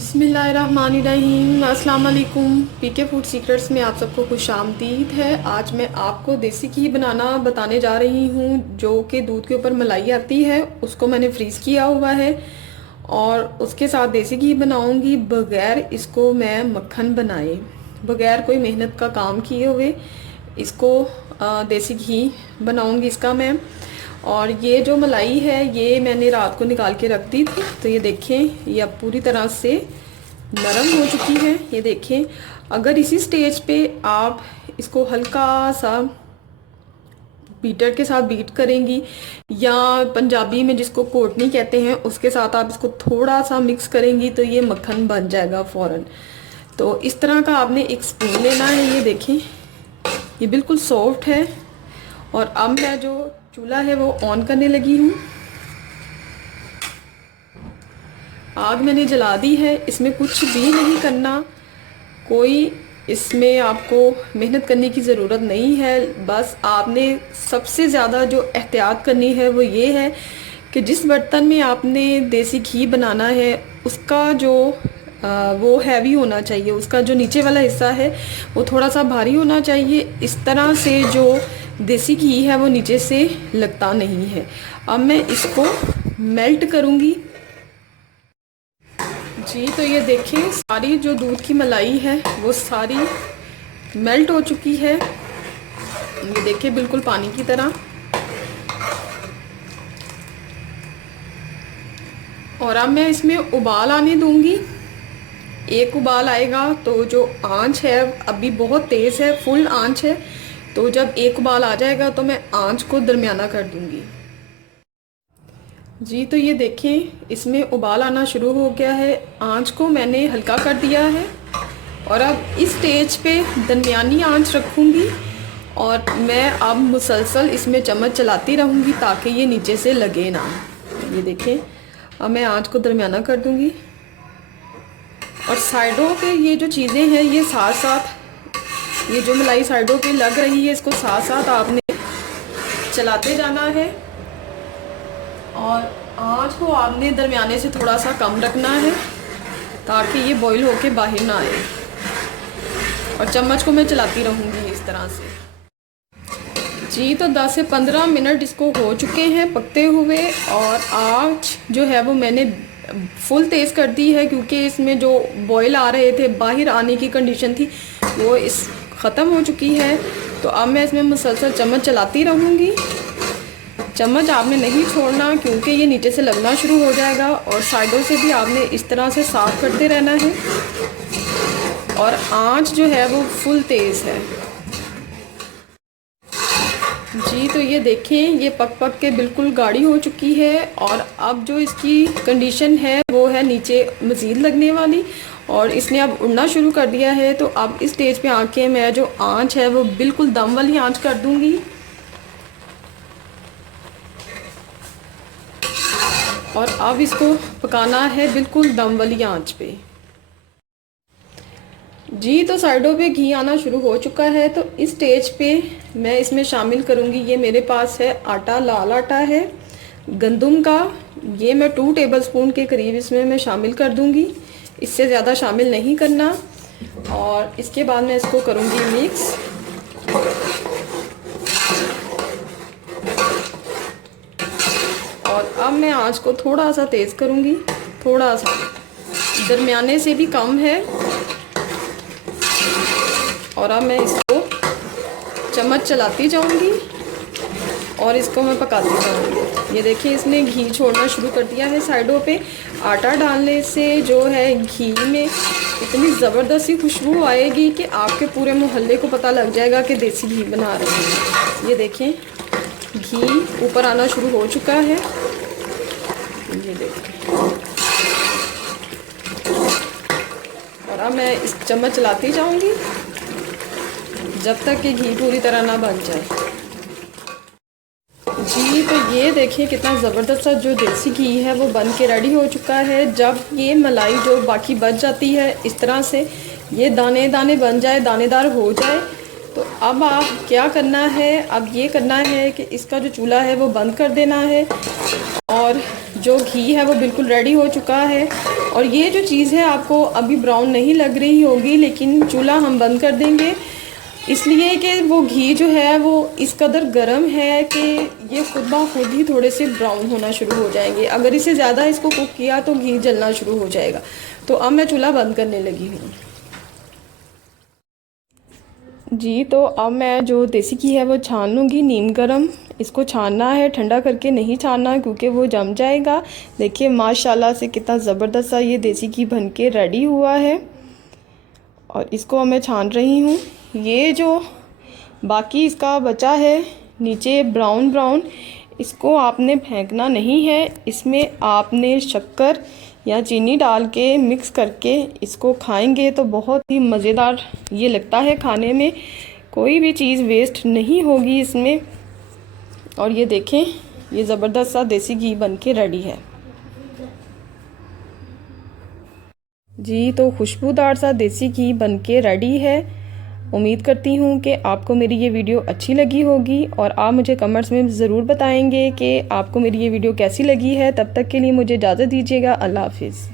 बिस्मिल्लाहिर्रहमानिर्रहीम। अस्सलाम वालेकुम। पीके फूड सीक्रेट्स में आप सबको खुशामदीद है। आज मैं आपको देसी घी बनाना बताने जा रही हूँ, जो कि दूध के ऊपर मलाई आती है उसको मैंने फ्रीज़ किया हुआ है और उसके साथ देसी घी बनाऊँगी बग़ैर इसको मैं मक्खन बनाए, बग़ैर कोई मेहनत का काम किए हुए इसको देसी घी बनाऊँगी इसका मैं। और ये जो मलाई है ये मैंने रात को निकाल के रख दी थी, तो ये देखें ये अब पूरी तरह से नरम हो चुकी है। ये देखें, अगर इसी स्टेज पे आप इसको हल्का सा बीटर के साथ बीट करेंगी या पंजाबी में जिसको कोटनी कहते हैं उसके साथ आप इसको थोड़ा सा मिक्स करेंगी तो ये मक्खन बन जाएगा फ़ौरन। तो इस तरह का आपने एक स्पून लेना है। ये देखें ये बिल्कुल सॉफ्ट है। और अब मैं जो चूल्हा है वो ऑन करने लगी हूँ। आग मैंने जला दी है। इसमें कुछ भी नहीं करना, कोई इसमें आपको मेहनत करने की ज़रूरत नहीं है। बस आपने सबसे ज़्यादा जो एहतियात करनी है वो ये है कि जिस बर्तन में आपने देसी घी बनाना है उसका जो वो हैवी होना चाहिए, उसका जो नीचे वाला हिस्सा है वो थोड़ा सा भारी होना चाहिए। इस तरह से जो देसी घी है वो नीचे से लगता नहीं है। अब मैं इसको मेल्ट करूँगी। जी तो ये देखें सारी जो दूध की मलाई है वो सारी मेल्ट हो चुकी है। ये देखिए बिल्कुल पानी की तरह। और अब मैं इसमें उबाल आने दूंगी। एक उबाल आएगा तो जो आंच है अभी बहुत तेज़ है, फुल आंच है, तो जब एक उबाल आ जाएगा तो मैं आंच को दरमियाना कर दूंगी। जी तो ये देखें इसमें उबाल आना शुरू हो गया है। आंच को मैंने हल्का कर दिया है और अब इस स्टेज पे दरमियानी आंच रखूँगी और मैं अब मुसलसल इसमें चम्मच चलाती रहूँगी ताकि ये नीचे से लगे ना। ये देखें अब मैं आंच को दरमियाना कर दूँगी और साइडों पे ये जो चीज़ें हैं ये साथ साथ, ये जो मलाई साइडों पे लग रही है इसको साथ साथ आपने चलाते जाना है। और आंच को आपने दरमियाने से थोड़ा सा कम रखना है ताकि ये बॉईल होके बाहर ना आए। और चम्मच को मैं चलाती रहूँगी इस तरह से। जी तो 10 से 15 मिनट इसको हो चुके हैं पकते हुए और आंच जो है वो मैंने फुल तेज़ कर दी है क्योंकि इसमें जो बॉईल आ रहे थे, बाहर आने की कंडीशन थी, वो इस ख़त्म हो चुकी है। तो अब मैं इसमें मुसलसल चम्मच चलाती रहूँगी। चम्मच आपने नहीं छोड़ना क्योंकि ये नीचे से लगना शुरू हो जाएगा और साइडों से भी आपने इस तरह से साफ़ करते रहना है। और आंच जो है वो फुल तेज़ है। जी तो ये देखें ये पक पक के बिल्कुल गाढ़ी हो चुकी है और अब जो इसकी कंडीशन है वो है नीचे मज़ीद लगने वाली और इसने अब उड़ना शुरू कर दिया है। तो अब इस स्टेज पे आके मैं जो आंच है वो बिल्कुल दम वाली आंच कर दूंगी और अब इसको पकाना है बिल्कुल दम वाली आंच पे। जी तो साइडों पे घी आना शुरू हो चुका है। तो इस स्टेज पे मैं इसमें शामिल करूँगी, ये मेरे पास है आटा, लाल आटा है गंदम का, ये मैं 2 टेबलस्पून के करीब इसमें मैं शामिल कर दूँगी, इससे ज़्यादा शामिल नहीं करना। और इसके बाद मैं इसको करूँगी मिक्स। और अब मैं आंच को थोड़ा सा तेज़ करूँगी, थोड़ा सा, दरमियाने से भी कम है। और अब मैं इसको चम्मच चलाती जाऊंगी और इसको मैं पकाती जाऊंगी। ये देखिए इसने घी छोड़ना शुरू कर दिया है साइडों पे। आटा डालने से जो है घी में इतनी ज़बरदस्त सी खुशबू आएगी कि आपके पूरे मोहल्ले को पता लग जाएगा कि देसी घी बना रहे हैं। ये देखें घी ऊपर आना शुरू हो चुका है। ये देखें और अब मैं इस चम्मच चलाती जाऊंगी जब तक कि घी पूरी तरह ना बन जाए। जी तो ये देखिए कितना ज़बरदस्त सा जो देसी घी है वो बन के रेडी हो चुका है। जब ये मलाई जो बाकी बच जाती है इस तरह से ये दाने दाने बन जाए, दानेदार हो जाए, तो अब आप क्या करना है, अब ये करना है कि इसका जो चूल्हा है वो बंद कर देना है। और जो घी है वो बिल्कुल रेडी हो चुका है। और ये जो चीज़ है आपको अभी ब्राउन नहीं लग रही होगी, लेकिन चूल्हा हम बंद कर देंगे इसलिए कि वो घी जो है वो इस कदर गर्म है कि ये खुद ब खुद ही थोड़े से ब्राउन होना शुरू हो जाएंगे। अगर इससे ज़्यादा इसको कुक किया तो घी जलना शुरू हो जाएगा। तो अब मैं चूल्हा बंद करने लगी हूँ जी। तो अब मैं जो देसी घी है वो छान लूँगी, नीम गर्म। इसको छानना है, ठंडा करके नहीं छानना क्योंकि वो जम जाएगा। देखिए माशाल्लाह से कितना ज़बरदस्त सा ये देसी घी बन के रेडी हुआ है और इसको मैं छान रही हूँ। ये जो बाकी इसका बचा है नीचे ब्राउन ब्राउन, इसको आपने फेंकना नहीं है। इसमें आपने शक्कर या चीनी डाल के मिक्स करके इसको खाएंगे तो बहुत ही मज़ेदार ये लगता है खाने में। कोई भी चीज़ वेस्ट नहीं होगी इसमें। और ये देखें, ये ज़बरदस्त सा देसी घी बन के रेडी है जी। तो खुशबूदार सा देसी घी बन के रेडी है। उम्मीद करती हूँ कि आपको मेरी ये वीडियो अच्छी लगी होगी और आप मुझे कमेंट्स में ज़रूर बताएंगे कि आपको मेरी ये वीडियो कैसी लगी है। तब तक के लिए मुझे इजाज़त दीजिएगा। अल्लाह हाफिज़।